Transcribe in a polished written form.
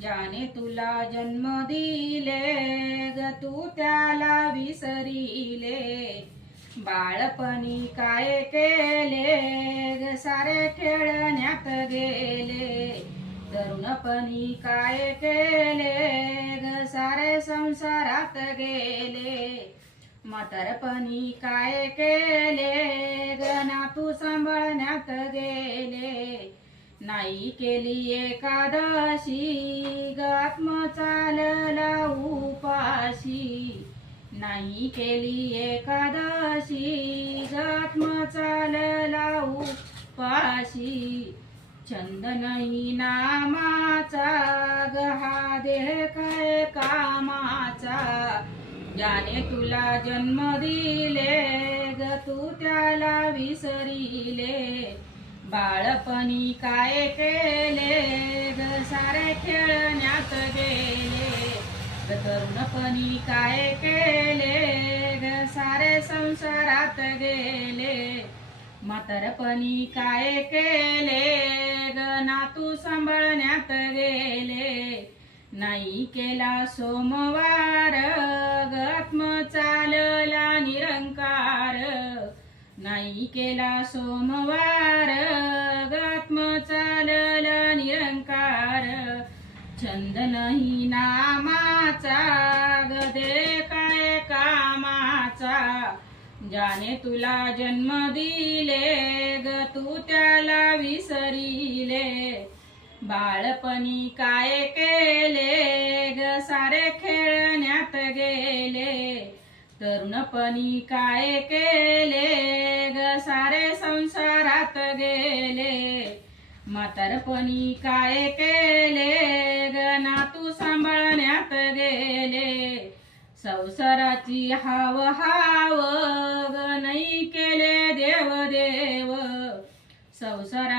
ज्याने तुला जन्म दिले ग तू त्याला विसरिले। बाळपणी काय केले ग सारे खेळण्यात गेले। तरुणपणी काय केले ग सारे संसारात गेले। म्हातारपणी काय केले ग नातू सांभाळण्यात गेले। नाही केली एकादशी ग आत्म चालला उपाशी। नाही केली एकादशी ग आत्म चालला उपाशी। छंद नाही नामाचा ग हा देह काय कामाचा। ज्याने तुला जन्म दिले ग तू त्याला विसरिले। बाळपणी काय केले ग सारे खेळण्यात गेले। तरुणपणी काय केले ग सारे संसारात गेले। म्हातारपणी काय केले ग नातू सांभाळण्यात गेले। नाही केला सोमवार ग आत्म चालला निरंकार। नाही केला सोमवार ग आत्म चालला निरंकार। छंद नाही नामाचा ग दे काय कामाचा। ज्याने तुला जन्म दिले ग तू त्याला विसरिले। बाळपणी काय केले ग सारे खेळण्यात गेले। तरुणपणी काय केले ग सारे संसारात गेले। म्हातारपणी काय केले ग नातू सांभाळण्यात गेले। संसाराची हाव हाव ग नाही केले देव देव। संसारा